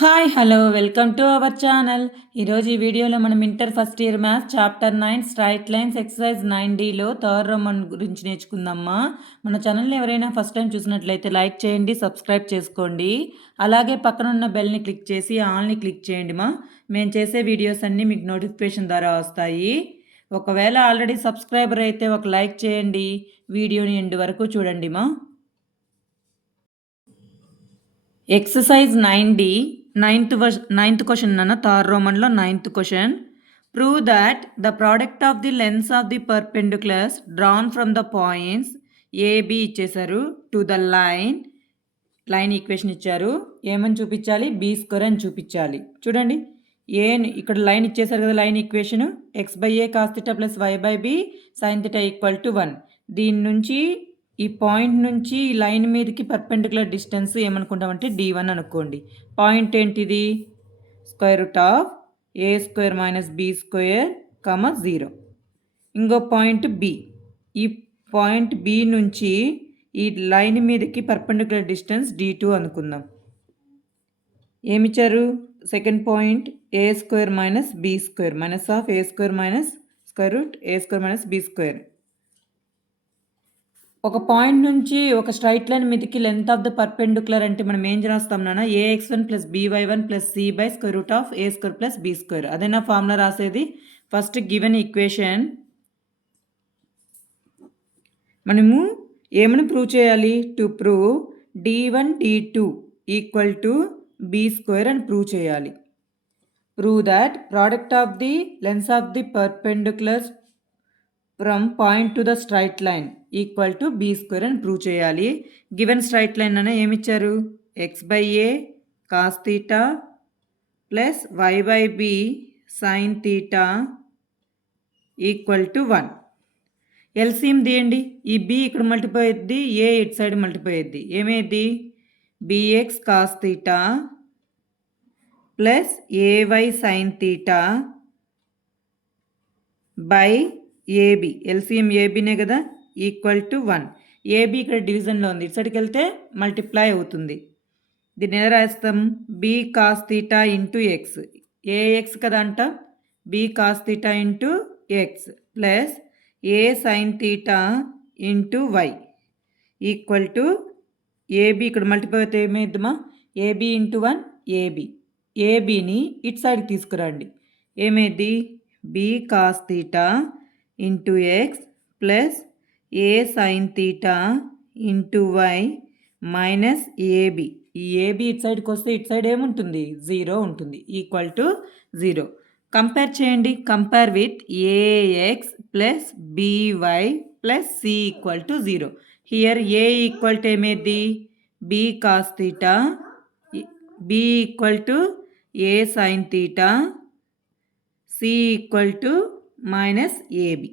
Hi hello welcome to our channel. ఈరోజు ఈ వీడియోలో మనం inter first year maths chapter 9 straight lines exercise 9Dలో థర్డ్ రోమన్ గురించి నేర్చుకుందామా. మన ఛానల్ని ఎవరైనా ఫస్ట్ టైం చూసినట్లయితే లైక్ చేయండి, సబ్స్క్రైబ్ చేసుకోండి. అలాగే పక్కన ఉన్న బెల్ని క్లిక్ చేసి ఆల్ని క్లిక్ చేయండి మేము చేసే వీడియోస్ అన్నీ మీకు నోటిఫికేషన్ ద్వారా వస్తాయి. ఒకవేళ ఆల్రెడీ సబ్స్క్రైబర్ అయితే ఒక లైక్ చేయండి, వీడియోని ఎండ్ వరకు చూడండి exercise 9D ninth question nana third Roman lo 9th question. Prove that the product of the lengths of the perpendiculars drawn from the points AB ఇచ్చేసారు to the లైన్ ఈక్వేషన్ ఇచ్చారు. ఏమని చూపించాలి? Be square అని చూపించాలి. చూడండి, ఇక్కడ line ఇచ్చేసారు కదా, line equation x/a cos θ plus y/b sin θ equal to 1. దీని నుంచి ఈ పాయింట్ నుంచి ఈ లైన్ మీదకి పర్పెండిక్యులర్ డిస్టెన్స్ ఏమనుకుంటామంటే d1 అనుకోండి. పాయింట్ ఏంటిది? √a² - b², 0. ఇంకో పాయింట్ బి. ఈ పాయింట్ బి నుంచి ఈ లైన్ మీదకి పర్పెండిక్యులర్ డిస్టెన్స్ d2 అనుకుందాం. ఏమిచ్చారు? Second point a² - b² -a² - b². ఒక పాయింట్ నుంచి ఒక స్ట్రైట్ లైన్ మీదకి లెంత్ ఆఫ్ ద పర్పెండిక్యులర్ అంటే మనం ఏం రాస్తాం నాన్న? ax1 + by1 + c / √a² + b². అదేనా ఫార్ములా రాసేది. ఫస్ట్ గివెన్ ఈక్వేషన్ మనము ఏమని ప్రూవ్ చేయాలి? To prove d1 d2 equal to b² అని ప్రూవ్ చేయాలి. Prove that product of the lengths of the perpendiculars from point to the straight line equal to b² అని prove చేయాలి. Given straight line అనే ఏమిచ్చారు? x/a cos θ plus y/b sin θ equal to 1. LCM తీయండి. ఈ b ఇక్కడ multiply అయ్యిద్ది, a ఇటు side multiply అయ్యిద్ది. ఏమైద్ది? bx cos θ plus ay sin θ by ab. LCM ఏబినే కదా, ఈక్వల్ టు 1. ఏబి ఇక్కడ డివిజన్లో ఉంది, ఇటు సైడ్కి వెళ్తే మల్టిప్లై అవుతుంది. దీన్ని ఎలా రాస్తాం? B cos theta into x. Ax కదా అంట, b cos theta into x plus a sine theta into y equal to ab. ఇక్కడ మల్టిప్లై అయితే ఏమైద్దామా? Ab into 1 ab. ఏబిని ఇటు సైడ్కి తీసుకురండి. ఏమైద్ది? B cos theta into x plus a sine theta into y minus ab. ఈ ab ఇటు సైడ్కి వస్తే ఇటు సైడ్ ఏముంటుంది? 0 ఉంటుంది, ఈక్వల్ టు 0. కంపేర్ చేయండి. Compare with a x plus by plus c equal to 0. Here a equal to ఏమేది? B cos theta, b equal to a sine theta, c equal to minus ab.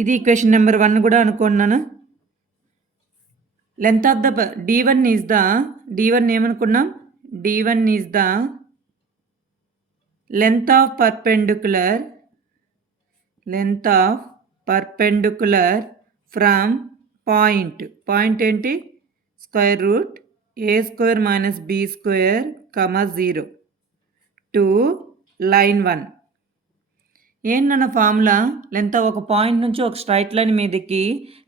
ఇది equation number 1 కూడా అనుకున్నాను. Length of the d1 is the, d1 ఏమనుకున్నాం? d1 is the length of perpendicular from point. Point ఏంటి? √a² - b², 0 to line 1. ఏంటన్న formula? Length ఒక point నుంచి ఒక straight line మీదకి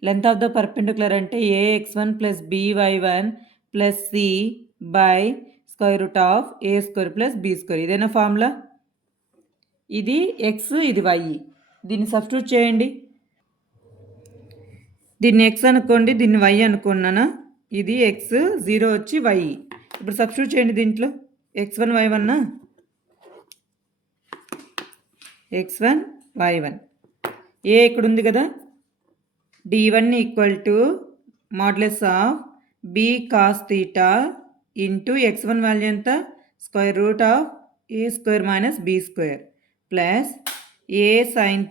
లెంత్ ఆఫ్ ద పర్పెండిక్యులర్ అంటే ax1 + by1 + c by √a² + b². ఇదేనా formula? ఇది x, ఇది y. దీన్ని సబ్స్టిట్యూట్ చేయండి. దీన్ని x అనుకోండి, దీన్ని y అనుకున్నానా? ఇది x, 0 వచ్చి y. ఇప్పుడు సబ్స్టిట్యూట్ చేయండి దీంట్లో. x1 y1 x1 y1. ఏ ఇక్కడ ఉంది కదా, d1 equal to modulus of b cos theta into x1 value ఎంత? √a² - b² plus a sine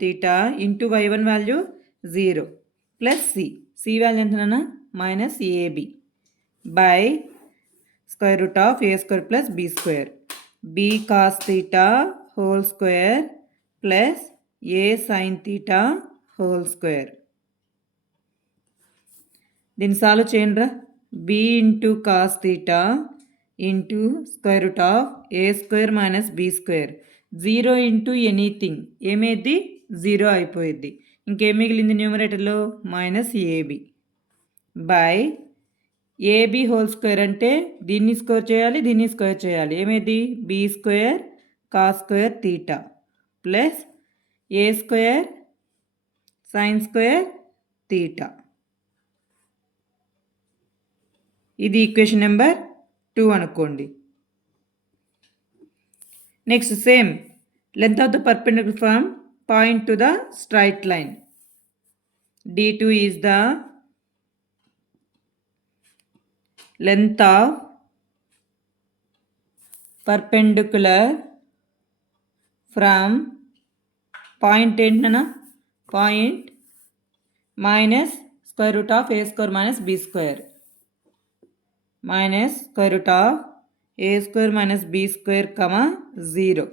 theta into y1 value 0 plus c value ఎంతనా? Minus AB by √a² + b². b cos theta whole square plus a sin theta whole square. దీన్ని solve చేయండి రా. b into cos theta into square root of a square minus b square. 0 into anything ఏమైంది 0 అయిపోయింది. ఇంకేం మిగిలింది న్యూమరేటర్లో minus AB by ab whole square అంటే దీన్ని స్క్వేర్ చేయాలి, దీన్ని స్క్వేర్ చేయాలి. ఏమైంది b square cos square theta plus ఏ స్క్వేర్ సైన్ స్క్వేర్ తీటా. ఇది ఈక్వేషన్ నెంబర్ 2 అనుకోండి. Next same length of the perpendicular from point to the straight line. d2 is the length of perpendicular from point ఏంటన్నా point minus square root of A square minus B square minus square root of a square minus b square comma 0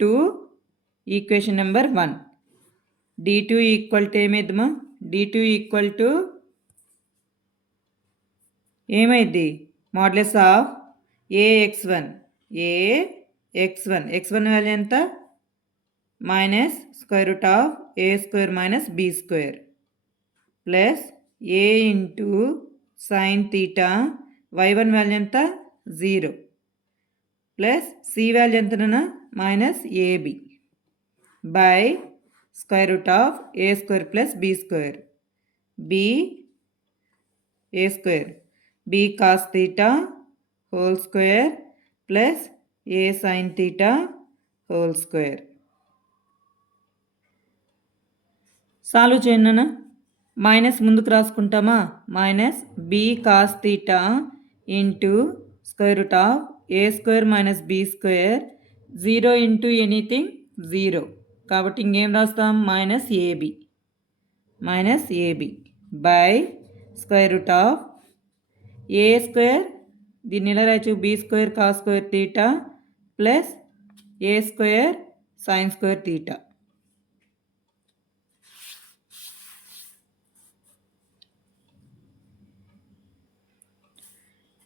to equation number 1. d2 equal to ఏమైద్దామా d2 equal to ఏమైద్ది modulus of ax1 x1 value ఎంత minus square root of A square minus B square plus a into sine theta y1 value ఎంత 0 plus c value ఎంతనా minus AB by square root of A square plus b square b a square b cos theta whole square plus a sine theta whole square. Solve చేయండి అన్న. Minus ముందుకు రాసుకుంటామా minus B cos theta into square root of A square minus B square 0 into anything 0 కాబట్టి ఇంకేం రాస్తాం minus AB by square root of A square దీన్ని ఎలా రాయచ్చు b square cos square theta plus ఏ స్క్వేర్ సైన్ స్క్వేర్ తీటా.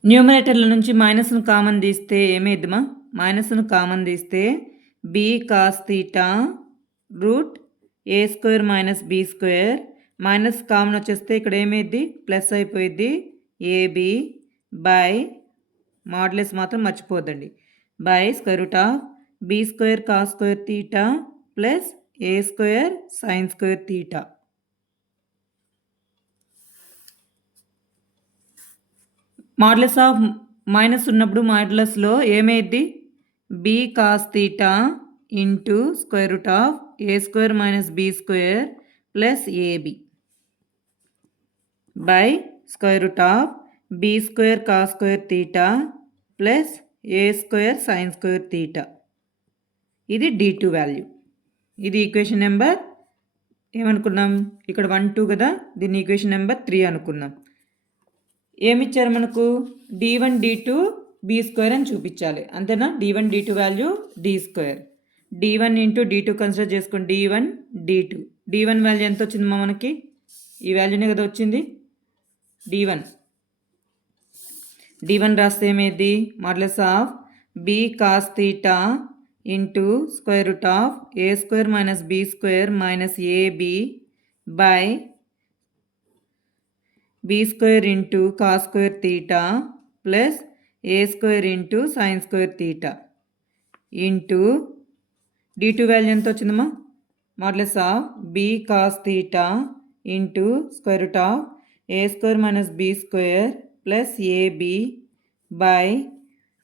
న్యూమరేటర్ల నుంచి మైనస్ను common తీస్తే ఏమైద్దామా మైనస్ను కామన్ తీస్తే b cos theta root a square minus B square minus common వచ్చేస్తే ఇక్కడ ఏమైద్ది ప్లస్ అయిపోయింది ఏబి బై మాడ్యులస్ మాత్రం మర్చిపోద్దండి by square root of B square cos square theta plus A square sine square theta. Modulus of minus ఉన్నప్పుడు మాడ్యులస్లో ఏమైద్ది b cos theta into square root of A square minus B square plus AB by square root of B square cos square theta plus A square sine square theta. ఇది d2 value. ఇది equation number ఏమనుకున్నాం ఇక్కడ 1 2 కదా దీన్ని equation number 3 అనుకున్నాం. ఏమిచ్చారు మనకు d1 d2 b square అని చూపించాలి అంతేనా. d1 d2 value d square d1 into d2 consider చేసుకోండి d1 వాల్యూ ఎంత వచ్చిందమ్మా మనకి ఈ వాల్యూనే కదా వచ్చింది d1 రాస్తే ఏమైంది modulus of b cos theta into square root of A square minus B square minus AB by b square into cos square theta plus A square into sine square theta into d2 value ఎంత వచ్చిందమ్మా modulus of b cos theta into square root of A square minus B square plus AB by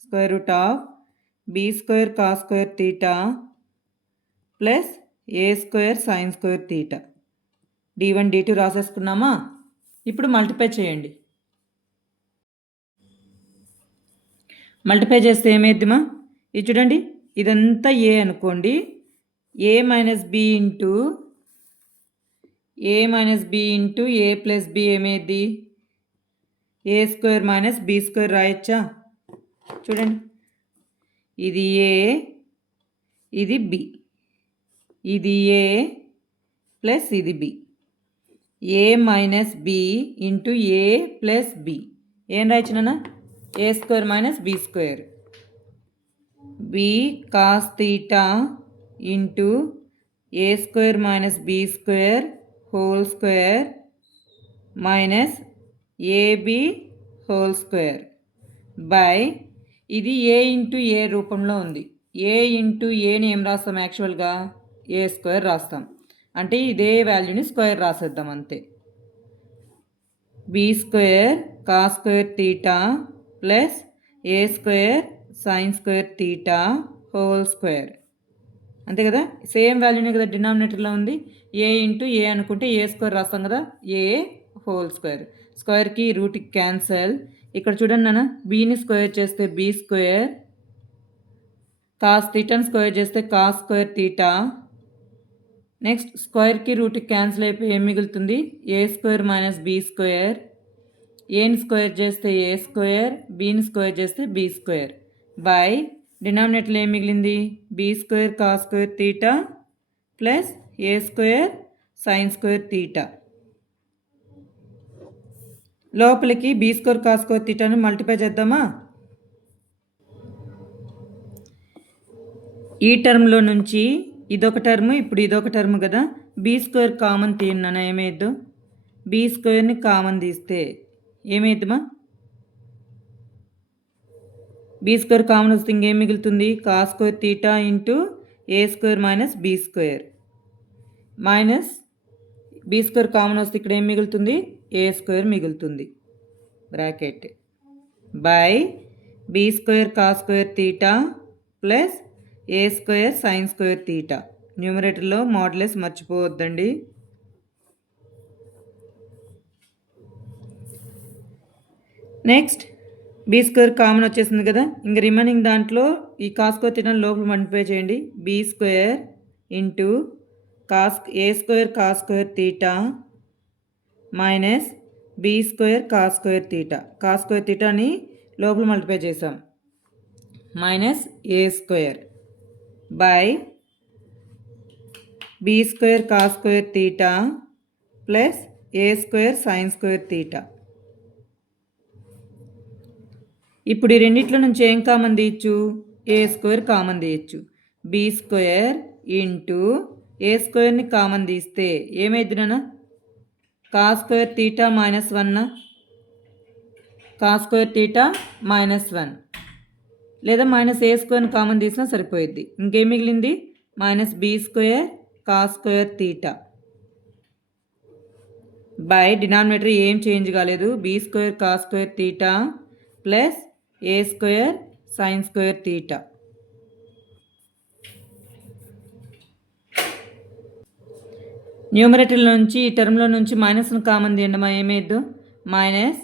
square root of B square cos square theta plus A square sine square theta. d1 d2 రాసేసుకున్నామా. ఇప్పుడు multiply చేయండి. Multiply చేస్తే ఏమైద్దిమా ఇది చూడండి ఇదంతా a అనుకోండి a minus b into a plus b ఏమైద్ది a square minus B square రాయొచ్చా చూడండి ఇది ఏ ఇది బి ఇది ఏ ప్లస్ ఇది b a minus b into a plus b ఏం రాయొచ్చునన్నా a square minus be square, b cos theta into a square minus be square whole square minus ab whole square by, ఇది a into ఏ రూపంలో ఉంది. ఏ into ఏని ఏం రాస్తాం యాక్చువల్గా ఏ square రాస్తాం, అంటే ఇదే వాల్యూని స్క్వేర్ రాసేద్దాం అంతే. B square cos square theta plus ఏ square sine square theta whole square, అంతే కదా. సేమ్ వాల్యూనే కదా డినామినేటర్లో ఉంది. ఏ ఇంటూ ఏ అనుకుంటే ఏ స్క్వేర్ రాస్తాం కదా, ఏ హోల్ స్క్వేర్, స్క్వేర్కి రూట్కి క్యాన్సల్. ఇక్కడ చూడండి నాన్న, బీని స్క్వేర్ చేస్తే బీ స్క్వేర్, కాస్ తీటాని స్క్వేర్ చేస్తే కాస్ స్క్వేర్ తీటా, నెక్స్ట్ స్క్వేర్కి రూట్కి క్యాన్సిల్ అయిపోయి ఏం మిగులుతుంది a square minus be square, ఏని స్క్వేర్ చేస్తే ఏ స్క్వేర్, బీని స్క్వేర్ చేస్తే బీ స్క్వేర్ బై డినామినేటర్లో ఏం మిగిలింది b square cos square theta plus ఏ స్క్వేర్ సైన్ స్క్వేర్ తీటా. లోపలికి బీ స్క్వేర్ కాస్ స్క్వేర్ తీటాను మల్టిప్లై చేద్దామా. ఈ టర్మ్లో నుంచి ఇదొక టర్మ్, ఇప్పుడు ఇదొక టర్మ్ కదా. బీ స్క్వేర్ కామన్ తీయన్నా ఏమైద్దు, బీ స్క్వేర్ని కామన్ తీస్తే ఏమైద్దుమా, బీ స్క్వేర్ కామన్ వస్తే ఇంకేం మిగులుతుంది cos square theta into a square minus be square, minus be square common వస్తే ఇక్కడ ఏం మిగులుతుంది ఏ స్క్వేర్ మిగులుతుంది bracket by b square cos square theta plus A square sine square theta. న్యూమరేటర్లో modulus మర్చిపోవద్దండి. నెక్స్ట్ బీ స్క్వేర్ కామన్ వచ్చేసింది కదా, ఇంక రిమైనింగ్ దాంట్లో ఈ కాస్ స్క్వేర్ తీటాను లోపల మల్టిప్లై చేయండి. B square into cos a square cos square theta minus be square cos square theta, cos square తీటాని లోపల మల్టిప్లై చేసాం minus a square by b square cos square theta plus A square sine square theta. ఇప్పుడు ఈ రెండిట్లో నుంచి ఏం common తీయచ్చు a square common తీయచ్చు. బీ స్క్వేర్ ఇంటూ ఏ స్క్వేర్ని కామన్ తీస్తే ఏమైంది నాన్న cos square theta minus 1, cos square theta minus 1, లేదా మైనస్ ఏ స్క్వేర్ని కామన్ తీసినా సరిపోయిద్ది. ఇంకేం మిగిలింది minus be square cos square theta by denominator ఏం చేంజ్ కాలేదు B square cos square theta plus ఏ స్క్వేర్ సైన్ స్క్వేర్ తీటా. న్యూమరేటర్లో నుంచి ఈ టర్మ్లో నుంచి మైనస్ను కామన్ తీయండి మా ఏమైద్దు మైనస్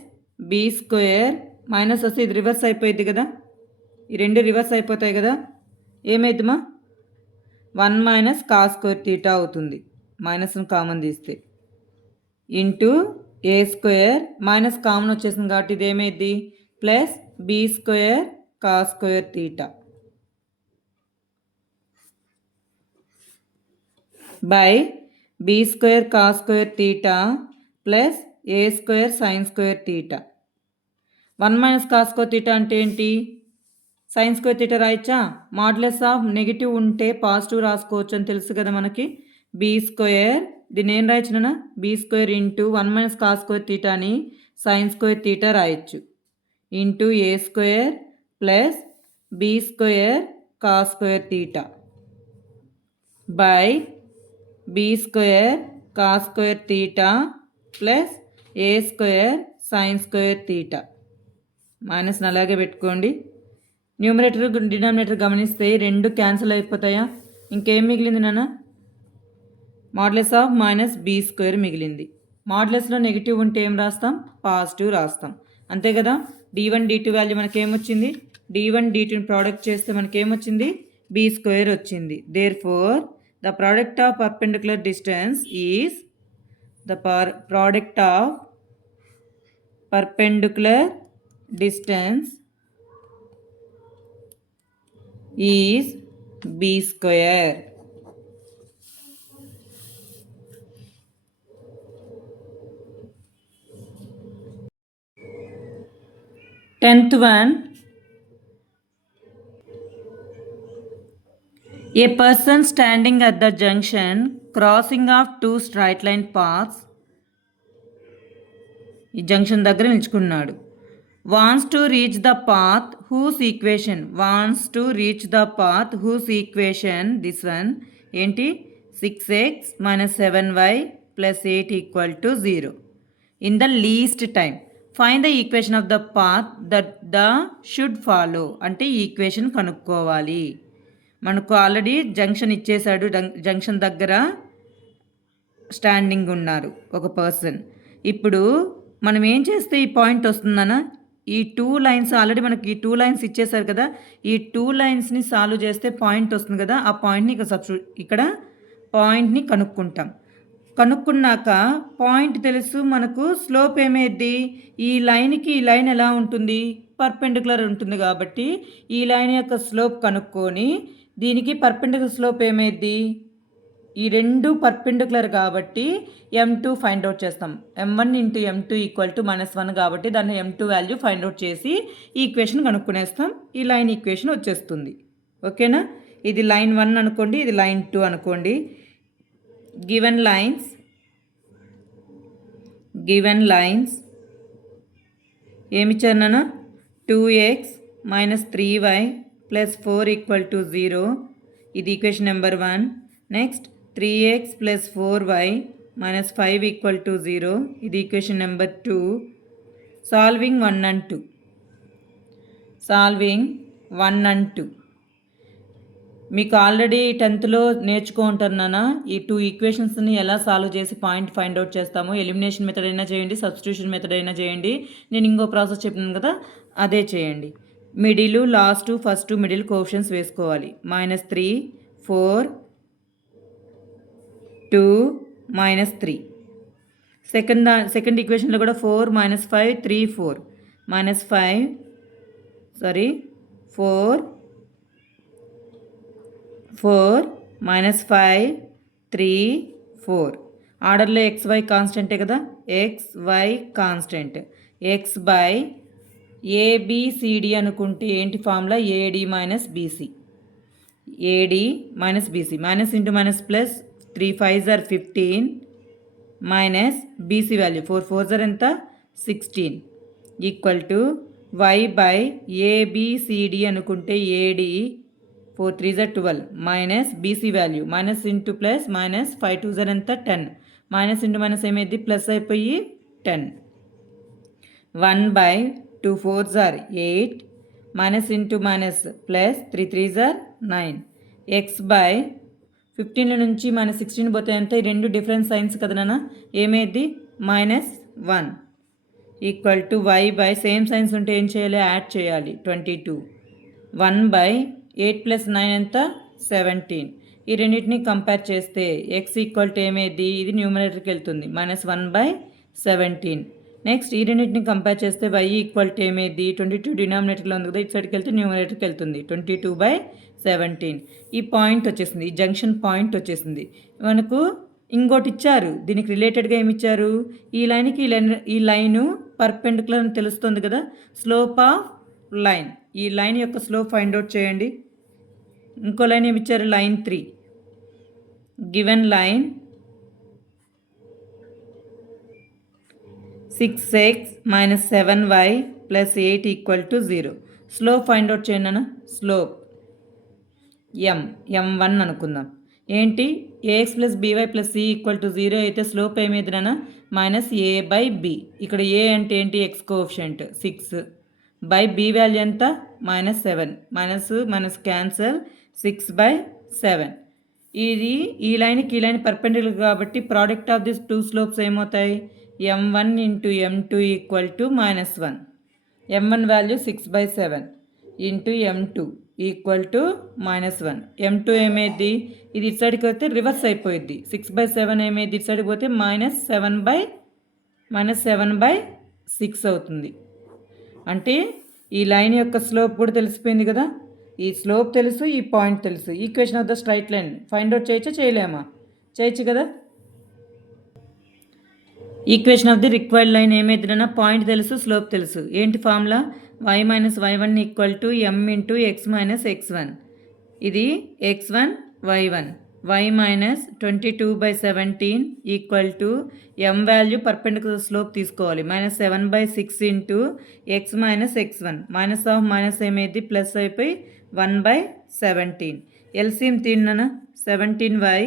బీ స్క్వేర్, మైనస్ వస్తే ఇది రివర్స్ అయిపోయింది కదా, ఈ రెండు రివర్స్ అయిపోతాయి కదా, ఏమైద్దుమా 1 మైనస్ కాస్ స్క్వేర్ తీటా అవుతుంది మైనస్ను కామన్ తీస్తే into a square, minus common వచ్చేసింది కాబట్టి ఇది ఏమైద్ది plus b square cos square theta by b square cos square theta plus A square sine square theta. 1 minus cos square theta అంటే ఏంటి sine square theta రాయచ్చా, modulus of negative ఉంటే positive రాసుకోవచ్చు అని తెలుసు కదా మనకి. బీ స్క్వేర్ దీన్ని ఏం రాయచ్చునా b square into 1 minus cos square తీటాని సైన్ స్క్వేర్ తీటా రాయొచ్చు into a square plus b square cos square theta by b square cos square theta plus A square sine square theta. మైనస్ని అలాగే పెట్టుకోండి. Numerator denominator గమనిస్తే రెండు cancel అయిపోతాయా, ఇంకేం మిగిలింది నాన్న modulus of minus be square మిగిలింది. మాడ్యులస్లో నెగిటివ్ ఉంటే ఏం రాస్తాం పాజిటివ్ రాస్తాం అంతే కదా. d1 d2 value మనకేమొచ్చింది d1 d2 product చేస్తే మనకేమొచ్చింది బీ స్క్వేర్ వచ్చింది. Therefore the product of perpendicular distance is the product of perpendicular distance is B square. 10th one, a person standing at the junction crossing of two straight line paths, ఈ junction దగ్గర నిల్చుకున్నాడు. Wants to reach the path whose equation this one ఏంటి 6x - 7y + 8 = 0 in the least time. Find the equation of the path that the should follow. అంటే ఈ equation కనుక్కోవాలి. మనకు already junction ఇచ్చేశాడు, junction దగ్గర స్టాండింగ్ ఉన్నారు ఒక పర్సన్. ఇప్పుడు మనం ఏం చేస్తే ఈ పాయింట్ వస్తుందనా, ఈ 2 లైన్స్ ఆల్రెడీ మనకి ఈ 2 లైన్స్ ఇచ్చేసారు కదా, ఈ 2 లైన్స్ని సాల్వ్ చేస్తే పాయింట్ వస్తుంది కదా, ఆ పాయింట్ని ఇక్కడ పాయింట్ని కనుక్కుంటాం. కనుక్కున్నాక పాయింట్ తెలుసు మనకు, స్లోప్ ఏమైద్ది, ఈ లైన్కి ఈ లైన్ ఎలా ఉంటుంది, పర్పెండిక్యులర్ ఉంటుంది కాబట్టి ఈ లైన్ యొక్క స్లోప్ కనుక్కొని దీనికి పర్పెండిక్యులర్ స్లోప్ ఏమైద్ది, ఈ రెండు పర్పెండిక్యులర్ కాబట్టి m2 ఫైండ్ అవుట్ చేస్తాం. m1 × m2 = -1 కాబట్టి దాన్ని m2 వాల్యూ ఫైండ్ అవుట్ చేసి ఈ ఈక్వేషన్ కనుక్కునేస్తాం. ఈ లైన్ ఈక్వేషన్ వచ్చేస్తుంది. ఓకేనా. ఇది లైన్ 1 అనుకోండి, ఇది లైన్ 2 అనుకోండి. గివెన్ లైన్స్ ఏమిచ్చారు నాన్న, 2x - 3y + 4 = 0. ఇది equation number 1. Next 3x + 4y - 5 = 0. ఇది ఈక్వేషన్ నెంబర్ 2. Solving 1 and 2. మీకు ఆల్రెడీ 10th నేర్చుకుంటారు నాన్న, ఈ 2 ఈక్వేషన్స్ని ఎలా సాల్వ్ చేసి పాయింట్ ఫైండ్ అవుట్ చేస్తామో. ఎలిమినేషన్ మెథడ్ అయినా చేయండి, సబ్స్టిట్యూషన్ మెథడ్ అయినా చేయండి. నేను ఇంకో ప్రాసెస్ చెప్పినాను కదా, అదే చేయండి. Middle, last, first, middle coefficients వేసుకోవాలి. -3, 4, 2, -3. సెకండ్ ఈక్వేషన్లో కూడా 4 - 5 3 4 -5 4 -5 3 4. ఆర్డర్లో XY కాన్స్టెంటే కదా, XY కాన్స్టెంట్. x/ABCD అనుకుంటే ఏంటి formula, AD - BC. Minus into minus plus, 3 5s are 15 minus BC value 4 4s are ఎంత 16 y/ABCD అనుకుంటే AD 4 3s are 12 minus BC value minus into plus minus 5 2s are ఎంత 10 minus into minus ఏమైంది plus అయిపోయి 10. 1/2 4s are 8 minus into minus plus 3 3s are 9. x/15 నుంచి -16 పోతే ఎంత, ఈ రెండు డిఫరెంట్ సైన్స్ కదా నాన్న, ఏమైంది -1 y/ సేమ్ సైన్స్ ఉంటే ఏం చేయాలి, యాడ్ చేయాలి 22. 1/8 + 9 ఎంత 17. ఈ రెండింటిని కంపేర్ చేస్తే x ఏమైంది, ఇది న్యూమరేటర్కి వెళ్తుంది, -1/17. నెక్స్ట్ ఈ రెండింటిని కంపేర్ చేస్తే y ఏమైంది, 22 డినామినేటర్లో ఉంది కదా, ఇటు సైడ్కి వెళ్తే న్యూమరేటర్కి వెళ్తుంది, 22/17. ఈ పాయింట్ వచ్చేసింది, ఈ జంక్షన్ పాయింట్ వచ్చేసింది మనకు. ఇంకోటి ఇచ్చారు, దీనికి రిలేటెడ్గా ఏమి ఇచ్చారు, ఈ లైన్కి ఈ లైను పర్పెండిక్యులర్ అని తెలుస్తుంది కదా, స్లోప్ ఆఫ్ లైన్, ఈ లైన్ యొక్క స్లోప్ ఫైండ్ అవుట్ చేయండి. ఇంకో లైన్ ఏమి ఇచ్చారు, line 3. Given line 6x - 7y + 8 = 0. Slope find out చేయండి అన్న. స్లోప్ m1 అనుకుందాం. ఏంటి, ax + by + c = 0 అయితే స్లోప్ ఏమైంది నాన్న, -a/b. ఇక్కడ a అంటే ఏంటి, x coefficient 6 by b value ఎంత -7, మైనస్ క్యాన్సల్ 6/7. ఇది ఈ లైన్కి ఈ లైన్ పర్పెండిక్యులర్ కాబట్టి ప్రోడక్ట్ ఆఫ్ దిస్ 2 స్లోప్స్ ఏమవుతాయి, m1 × m2 = -1. m1 value 6/7 into m2 = -1. m2 ఏమైంది, ఇది ఇటు సైడ్కి వస్తే రివర్స్ అయిపోయింది, 6/7 ఏమైంది, ఇటు సైడ్కి పోతే -7/6 అవుతుంది. అంటే ఈ లైన్ యొక్క స్లోప్ కూడా తెలిసిపోయింది కదా, ఈ స్లోప్ తెలుసు, ఈ పాయింట్ తెలుసు. Equation of the straight line find out చేయొచ్చా, చేయలేమా, చేయొచ్చు కదా. Equation of the required line ఏమైతుందన్నా పాయింట్ తెలుసు, స్లోప్ తెలుసు. ఏంటి formula? y minus y1 equal to m into x minus x1. ఇది x1 y1. y minus 22/17 equal to m value perpendicular slope తీసుకోవాలి. Minus 7/6 into x minus x1. Minus of minus ఏమైంది? Plus అయిపోయి 1/17. LCM తీయనా? 17y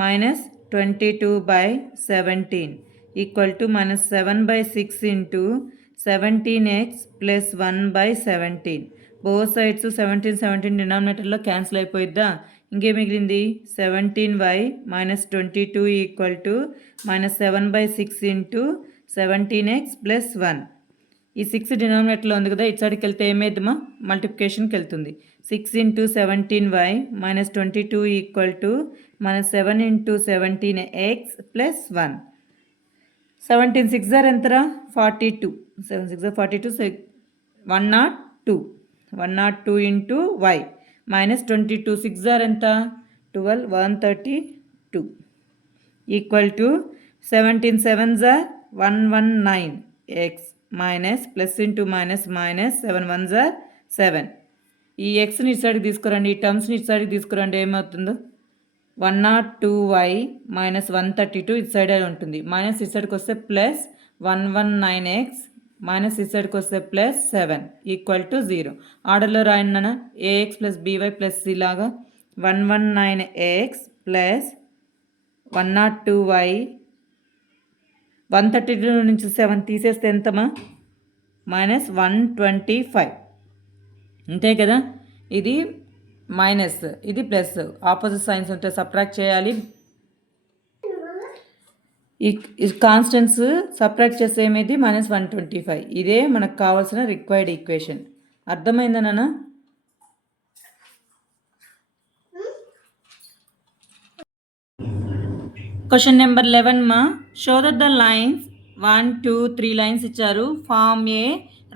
minus 22/17 equal to minus 7/6 into 17x plus 1/17. Both sides 17 denominator cancel అయిపోయిద్దా? ఇంకే మిగిలింది 17y minus 22 equal to minus 7/6 into 17x plus 1. ఈ 6 డినామినేటర్లో ఉంది కదా, ఇటు సైడ్కి వెళ్తే ఏమైందమ్మా? మల్టిప్లికేషన్కి వెళ్తుంది. 6 into 17y minus 22 equal to minus 7 into 17x plus 1. 17 6 జార్ ఎంతరా? 42. 7 6 జార్ 42. 102. 102 ఇంటూ y మైనస్ 22 6 జార్ ఎంత? 12. 132 ఈక్వల్ టు 17 7 జార్ 119x minus plus into minus minus 7 1 జార్ 7. ఈ ఎక్స్ని ఇటు సైడ్కి తీసుకురండి, ఈ టర్మ్స్ని ఇటు సైడ్కి తీసుకురండి. ఏమవుతుందో 102y మైనస్ 132 ఇటు సైడ్ ఉంటుంది. మైనస్ ఇటు సైడ్కి వస్తే ప్లస్ 119x మైనస్ ఇటు సైడ్కి వస్తే ప్లస్ 7 ఈక్వల్ టు 0. ఆర్డర్లో రాయన్నా ax plus by plus c లాగా 119x ప్లస్ 102y 132 నుంచి 7 తీసేస్తే ఎంతమా? మైనస్ 125. అంతే కదా. ఇది మైనస్, ఇది ప్లస్, ఆపోజిట్ సైన్స్ ఉంటే సబ్ట్రాక్ట్ చేయాలి. ఈ కాన్స్టెంట్స్ సబ్ట్రాక్ట్ చేస్తే ఏమైంది? మైనస్ 125. ఇదే మనకు కావాల్సిన రిక్వైర్డ్ ఈక్వేషన్. అర్థమైందా నాన్న? క్వశ్చన్ నెంబర్ 11 మా, show that the lines 1 2 3 lines ఇచ్చారు. Form a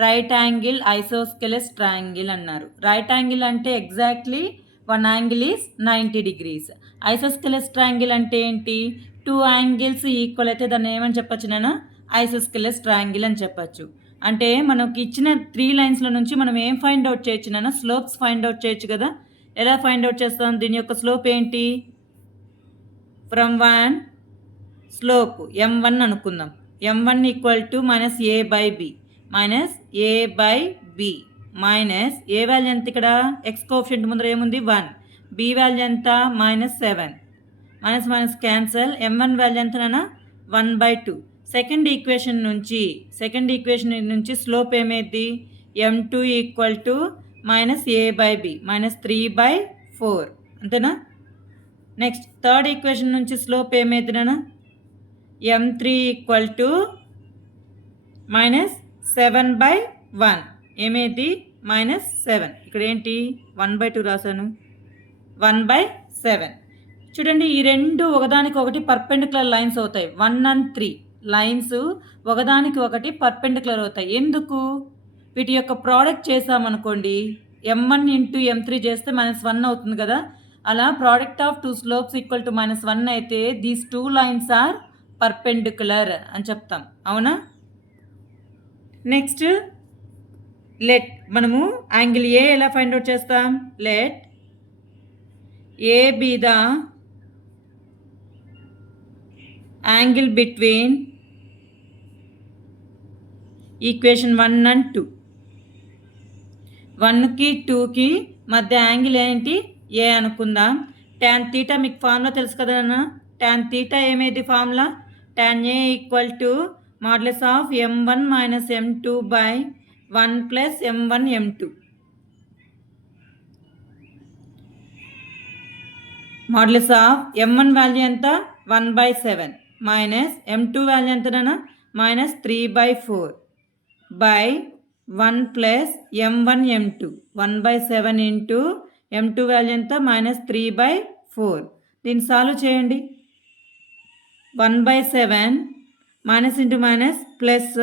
right angle isosceles triangle అన్నారు. రైట్ యాంగిల్ అంటే exactly 1 angle is 90 degrees. Isosceles triangle అంటే ఏంటి? 2 యాంగిల్స్ ఈక్వల్ అయితే దాన్ని ఏమని చెప్పచ్చు నేను? ఐసోస్కెలస్ ట్రయాంగిల్ అని చెప్పచ్చు. అంటే మనకి ఇచ్చిన 3 లైన్స్ల నుంచి మనం ఏం ఫైండ్ అవుట్ చేయొచ్చు నాన్న? స్లోప్స్ ఫైండ్ అవుట్ చేయొచ్చు కదా. ఎలా ఫైండ్ అవుట్ చేస్తాం? దీని యొక్క స్లోప్ ఏంటి? ఫ్రమ్ 1 స్లోప్ m1 అనుకుందాం. m1 equal to minus a by b minus a by b minus a value ఎంత? ఇక్కడ ఎక్స్ కోఎఫిషియంట్ ముందర ఏముంది? 1. బి వాల్యూ ఎంత? Minus 7. Minus minus cancel. m1 value ఎంతనా? 1/2. సెకండ్ ఈక్వేషన్ నుంచి స్లోప్ ఏమైంది? m2 equal to minus a by b minus 3/4. అంతేనా? Next third equation నుంచి స్లోప్ ఏమైంది నాన్న? m3 equal to minus 7/1. ఏమైంది? మైనస్ 7. ఇక్కడ ఏంటి? 1/2 రాశాను. 1/7. చూడండి, ఈ రెండు ఒకదానికి ఒకటి పర్పెండిక్యులర్ లైన్స్ అవుతాయి. 1 and 3 లైన్స్ ఒకదానికి ఒకటి పర్పెండిక్యులర్ అవుతాయి. ఎందుకు? వీటి యొక్క ప్రోడక్ట్ చేసామనుకోండి, m1 ఇంటూ m3 చేస్తే -1 అవుతుంది కదా. అలా product of 2 slopes equal to -1 అయితే దీస్ 2 లైన్స్ ఆర్ పర్పెండిక్యులర్ అని చెప్తాం. అవునా? నెక్స్ట్ లెట్ మనము యాంగిల్ ఏ ఎలా ఫైండ్ అవుట్ చేస్తాం? Let A be the angle between equation 1 and 2. 1కి 2కి మధ్య యాంగిల్ ఏంటి? ఏ అనుకుందాం. tan θ మీకు ఫార్ములా తెలుసు కదా అన్న. tan θ ఏమైంది formula? tan A equal to modulus of m1 minus m2 by 1 plus m1 m2. Modulus of m1 value ఎంత? 1/7 మైనస్ m2 వాల్యూ ఎంతనా? Minus 3/4 by 1 plus m1 m2. 1/7 into m2 value ఎంత? Minus 3/4. దీన్ని solve చేయండి. 1/7 minus into minus plus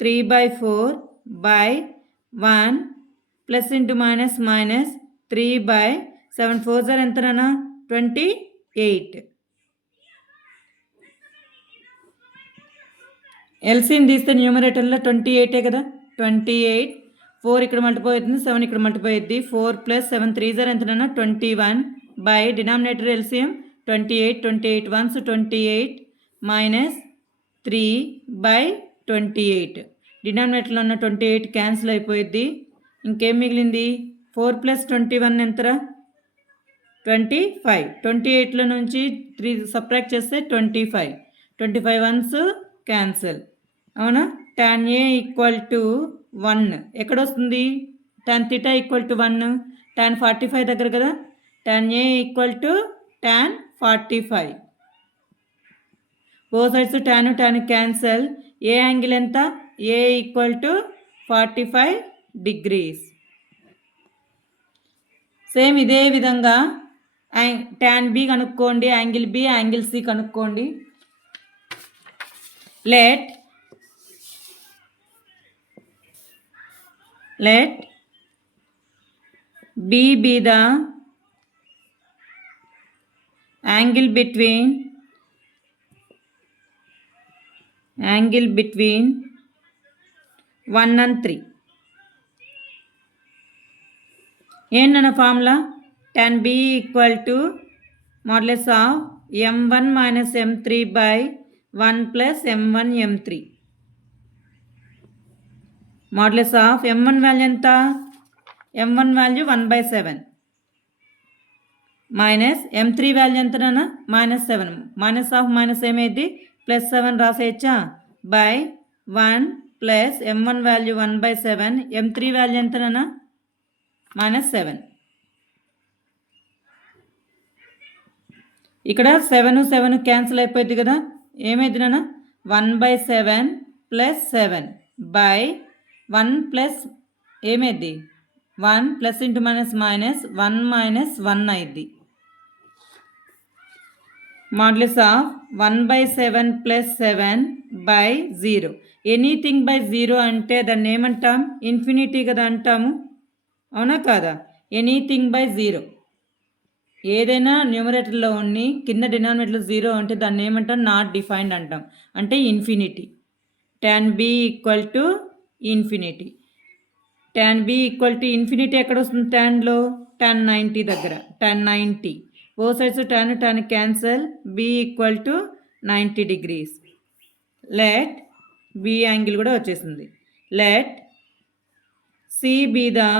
3/4 by 1 plus into minus minus 3/7. 4 జార్ ఎంతనా? 28. LCM తీస్తే న్యూమరేటర్లో 28 కదా, 28, 4 ఇక్కడ మల్టిప్లై అవుతుంది, 7 ఇక్కడ మల్టిప్లై అవుతుంది. 4 + 7 3 ఎంతనన్నా 21 by denominator LCM 28, 28 1s 28 minus 3 by 28. డినామినేటర్లో ఉన్న 28 క్యాన్సిల్ అయిపోయింది. ఇంకేం మిగిలింది? 4 + 21 ఎంతరా? 25. 28లో నుంచి 3 సబ్ట్రాక్ట్ చేస్తే 25. 25 1s క్యాన్సిల్. అవునా? tan A = 1 ఎక్కడొస్తుంది? tan θ = 1 tan 45 దగ్గర కదా. tan A = tan 45. Both sides tan cancel. A angle ఎంత? A = 45 degrees. సేమ్ ఇదే విధంగా tan B కనుక్కోండి, యాంగిల్ B, యాంగిల్ C కనుక్కోండి. let B be the angle between 1 and 3. ఏంటన్న formula? tan B = modulus of m1 minus m3 by 1 plus m1 m3. modulus of m1 value ఎంత? m1 value 1/7 minus m3 value ఎంతనన్నా? -7. Minus of minus ఏమైంది? +7 రాసేయచ్చా? By 1 plus m1 value 1/7, m3 value ఎంతనన్నా? -7. ఇక్కడ 7 cancel అయిపోయింది కదా. ఏమైంది నాన్న? 1/7 + 7 బై 1 ప్లస్ ఏమైంది? 1 ప్లస్ ఇంటూ మైనస్ మైనస్ 1 - 1 అయింది. modulus of 1/7 + 7 by 0. Anything by 0 అంటే దాన్ని ఏమంటాం? ఇన్ఫినిటీ కదా అంటాము. అవునా కాదా? ఎనీథింగ్ బై 0, ఏదైనా న్యూమరేటర్లో ఉండి కింద డినామినేటర్లో 0 అంటే దాన్ని ఏమంటాం? నాట్ డిఫైన్డ్ అంటాం, అంటే infinity. tan B = infinity. tan B = infinity ఎక్కడ వస్తుంది? tanలో tan 90 దగ్గర. tan 90 both sides tan cancel. B = 90 degrees. Let B angle కూడా వచ్చేసింది. Let C be the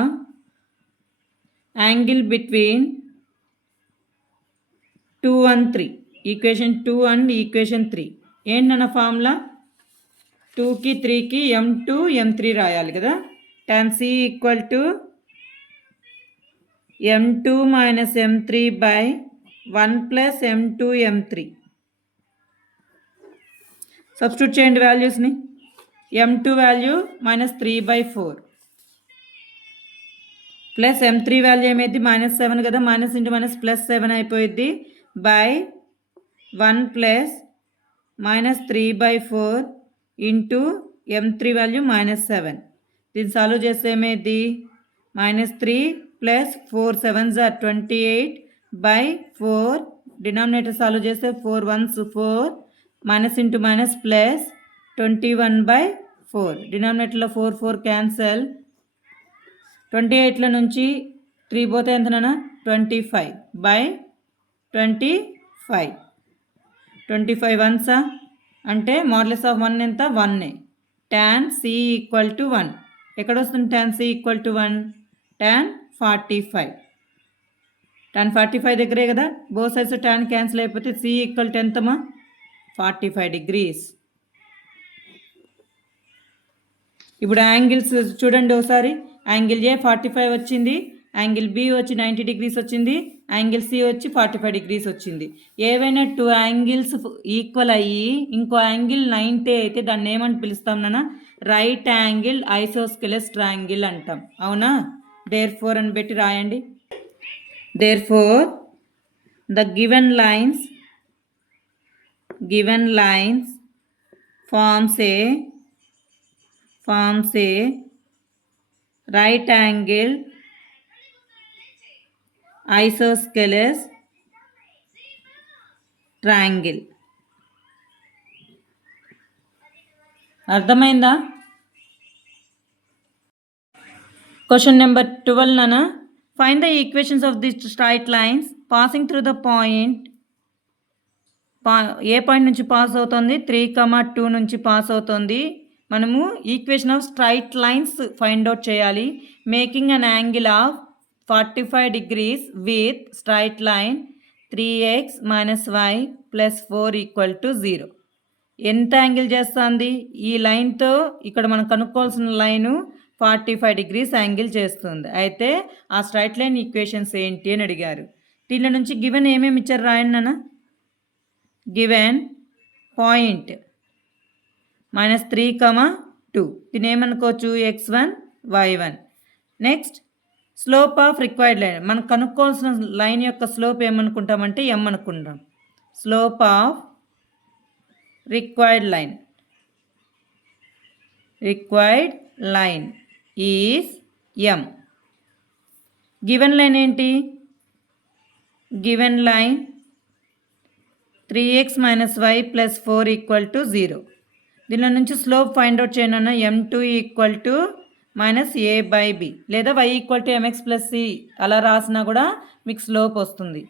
angle between 2 and 3. Equation 2 and equation 3 ఏంటన్న ఫార్ములా? 2కి 3కి m2 m3 రాయాలి కదా. tan C = m2 minus m3 by 1 plus m2 m3. Substitute చేయండి వాల్యూస్ని. m2 value -3/4 plus m3 value ఏమైంది? -7 కదా. మైనస్ ఇంటూ మైనస్ +7 అయిపోయింది by 1 plus -3/4 into m3 value -7. దీన్ని సాల్వ్ చేస్తే ఏమైంది? -3 + 4 7s are 28 by 4. Denominator solve చేస్తే 4 1s 4, minus into minus plus 21/4. డినామినేటర్లో 4 4 క్యాన్సల్. 28లో నుంచి 3 పోతే ఎంతనన్నా? 25 బై 25. 25 1s అంటే modulus of 1 ఎంత? 1. tan C = 1 ఎక్కడ వస్తుంది? tan C = 1 tan 45. tan 45 దగ్గరే కదా. బోత్ సైడ్స్ tan క్యాన్సిల్ అయిపోతే C = ఎంతమా? 45 degrees. ఇప్పుడు యాంగిల్స్ చూడండి ఒకసారి. యాంగిల్ A 45 వచ్చింది, యాంగిల్ B వచ్చి 90 degrees వచ్చింది, యాంగిల్ C వచ్చి 45 degrees వచ్చింది. ఏవైనా 2 యాంగిల్స్ ఈక్వల్ అయ్యి ఇంకో యాంగిల్ 90 అయితే దాన్ని ఏమని పిలుస్తాం నాన్న? రైట్ యాంగిల్ ఐసోస్కెలస్ ట్రయాంగిల్ అంటాం. అవునా? దేర్ఫోర్ అని పెట్టి రాయండి. Therefore the given lines forms a right angle isosceles triangle. అర్థమైందా? క్వశ్చన్ నెంబర్ 12 నాన్న, find the equations of the straight lines passing through the point. ఏ పాయింట్ నుంచి పాస్ అవుతుంది? 3, 2 నుంచి పాస్ అవుతుంది. మనము equation of straight lines find out చేయాలి. Making an angle of 45 degrees with straight line 3x - y + 4 = 0. ఎంత angle చేస్తుంది? ఈ లైన్తో ఇక్కడ మనం కనుక్కోవాల్సిన లైను 45 degrees యాంగిల్ చేస్తుంది. అయితే ఆ స్ట్రైట్ లైన్ ఈక్వేషన్స్ ఏంటి అని అడిగారు. దీనిలో నుంచి గివెన్ ఏమేమి ఇచ్చారు రాయండి నాన్న. గివెన్ పాయింట్ -3, 2 దీన్ని ఏమనుకోవచ్చు? x1 y1. Next slope of required line, మనం కనుక్కోవాల్సిన లైన్ యొక్క స్లోప్ ఏమనుకుంటామంటే m అనుకుంటాం. Slope of required line is m. Given line ఏంటి? Given line 3x - y + 4 = 0. దీనిలో నుంచి స్లోప్ ఫైండ్ అవుట్ చేయను. m2 = -a/b లేదా y = mx + c అలా రాసినా కూడా మీకు స్లోప్ వస్తుంది.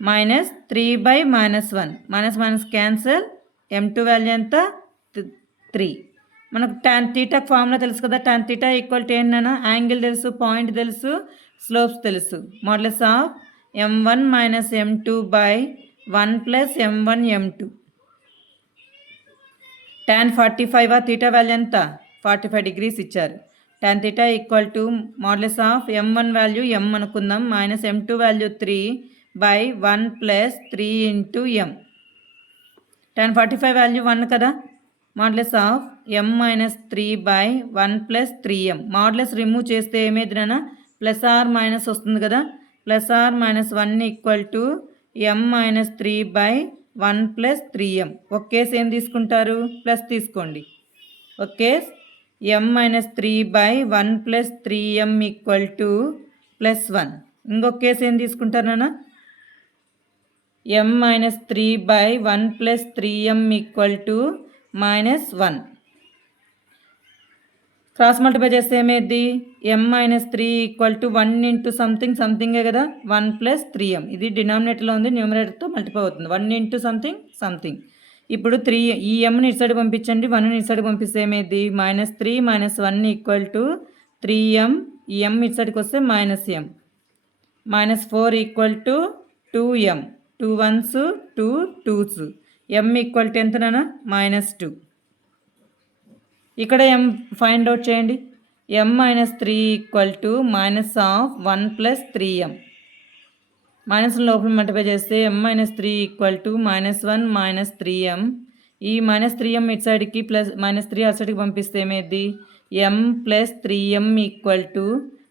-3/-1 క్యాన్సల్. m2 వాల్యూ ఎంత? 3. మనకు tan θ ఫార్ములా తెలుసు కదా. tan θ = ఏంటన్నా? యాంగిల్ తెలుసు, పాయింట్ తెలుసు, స్లోప్స్ తెలుసు. Modulus of m1 - m2/1 + m1 m2. tan 45 θ value ఎంత? 45 degrees ఇచ్చారు. tan θ = modulus of m1 value m అనుకుందాం, -m2 value 3/1 + 3 × m. tan 45 value 1 కదా. Modulus of m - 3/1 + 3m. Modulus remove చేస్తే ఏమేది నాన్న? +or- వస్తుంది కదా. +or-1 = m - 3/1 + 3m. ఒక కేసు ఏం తీసుకుంటారు? ప్లస్ తీసుకోండి. ఒక కేసు m - 3/1 + 3m = +1. ఇంకొక కేసు ఏం తీసుకుంటారు నాన్న? m - 3/1 + 3m = -1. క్రాస్ మల్టిప్లై చేస్తే ఏమైంది? m - 3 = 1 × సంథింగే కదా. 1 + 3m. ఇది డినామినేటర్లో ఉంది, న్యూమరేటర్తో మల్టిప్లై అవుతుంది. 1 × సంథింగ్. ఇప్పుడు 3 ఈ mని ఇటు సైడ్ పంపించండి, 1ని ఇటు సైడ్ పంపిస్తే ఏమైంది? -3 - 1 = 3m. ఈ m ఇటు సైడ్కి వస్తే -m. -4 = 2m. 2 1s 2 2s. m = ఎంత నాన్న? -2. ఇక్కడ m ఫైండ్ అవుట్ చేయండి. m - 3 = -1 + 3m. మైనస్ లోపల మల్టిప్లై చేస్తే m - 3 = -1 - 3m. ఈ -3m ఇటు సైడ్కి ప్లస్ -3 అటు సైడ్కి పంపిస్తే ఏమైంది? m + 3m =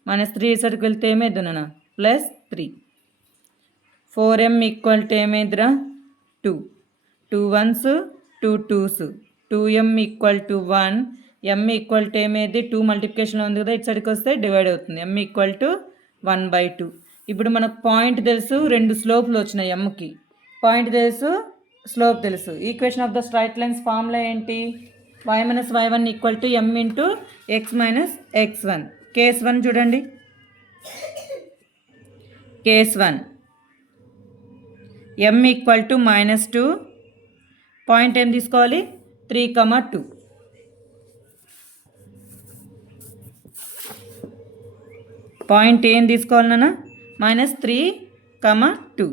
-3 ఇటు సైడ్కి వెళ్తే ఏమైంది నాన్న? +3. 4m = ఏమైందిరా? 2. 2 1s 2 2s. 2m = 1. m = ఏమైంది? 2 మల్టిప్లికేషన్లో ఉంది కదా, ఇటు సైడ్కి వస్తే డివైడ్ అవుతుంది. m = 1/2. ఇప్పుడు మనకు పాయింట్ తెలుసు, 2 స్లోప్లు వచ్చినాయి mకి. పాయింట్ తెలుసు, స్లోప్ తెలుసు. Equation of the straight lines formula ఏంటి? y - y1 = m × x - x1. Case 1 చూడండి. Case 1 m = -2. పాయింట్ ఏం తీసుకోవాలి? 3, 2. పాయింట్ ఏం తీసుకోవాలి నాన్న? -3, 2.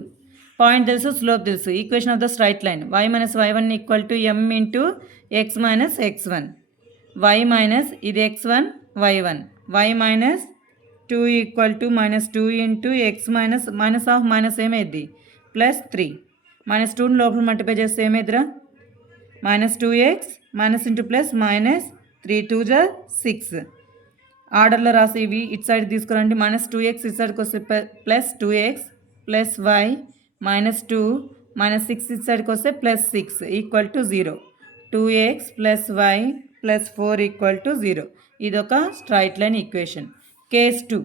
పాయింట్ తెలుసు, స్లోప్ తెలుసు. Equation of the straight line y - y1 = m × x - x1. y - ఇది x1 y1. y - 2 = -2 × x - ఏమైంది? +3. -2ని లోపల మల్టిప్లై చేస్తే ఏమైందిరా? -2x -+, -3 2 6. ఆర్డర్లో రాసి ఇవి ఇటు సైడ్ తీసుకురండి. -2x ఇటు సైడ్కి వస్తే +2x + y -2 -6 ఇటు సైడ్కి వస్తే +6 = 0. 2x + y + 4 = 0. ఇది ఒక straight line equation. Case 2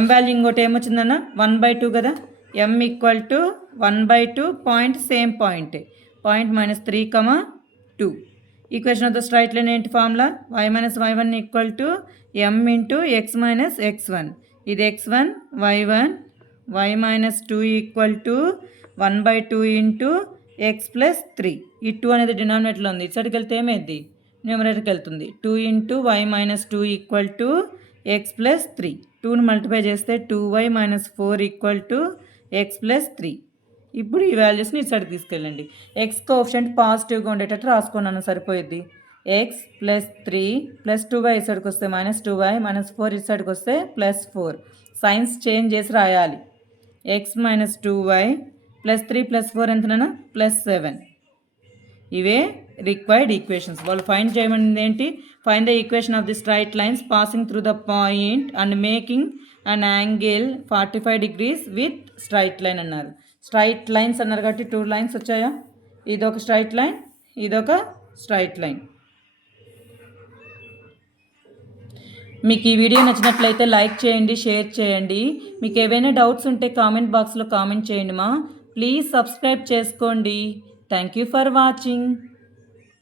m value ఇంకోటి ఏమొచ్చిందన్న? 1/2 కదా. m = 1/2 point, same point. Point -3, 2. Equation of the straight line ఏంటి formula? y minus y1 equal to m into x minus x1. ఇది x1, y1, y minus 2 equal to 1/2 into x plus 3. ఈ 2 అనేది డినామినేటర్లో ఉంది. ఇటు సైడ్కి వెళ్తే ఏమైంది? న్యూమరేటర్కి వెళ్తుంది. 2 into y minus 2 equal to x plus 3. 2ని మల్టిప్లై చేస్తే 2y minus 4 equal to x plus 3. ఇప్పుడు ఈ వాల్యూస్ని ఇటు సైడ్కి తీసుకెళ్ళండి. ఎక్స్ కోఎఫిషియంట్ పాజిటివ్గా ఉండేటట్టు రాసుకున్నాను, సరిపోయిద్ది. ఎక్స్ ప్లస్ 3 ప్లస్ 2y ఇటు సైడ్కి వస్తే -2y -4 ఇటు సైడ్కి వస్తే +4. సైన్స్ చేంజ్ చేసి రాయాలి. X minus 2y plus 3 plus 4 ఎంతనైనా +7. ఇవే రిక్వైర్డ్ ఈక్వేషన్స్. వాళ్ళు ఫైండ్ చేయమని ఏంటి? Find the equation of the straight lines passing through the point and making an angle 45 degrees with straight line అన్నారు. స్ట్రైట్ లైన్స్ అన్నారు కాబట్టి 2 lines వచ్చాయా? ఇదొక స్ట్రైట్ లైన్, ఇదొక స్ట్రైట్ లైన్. మీకు ఈ వీడియో నచ్చినట్లయితే లైక్ చేయండి, షేర్ చేయండి. మీకు ఏవైనా డౌట్స్ ఉంటే కామెంట్ బాక్స్లో కామెంట్ చేయండి. ప్లీజ్ సబ్స్క్రైబ్ చేసుకోండి. Thank you for watching.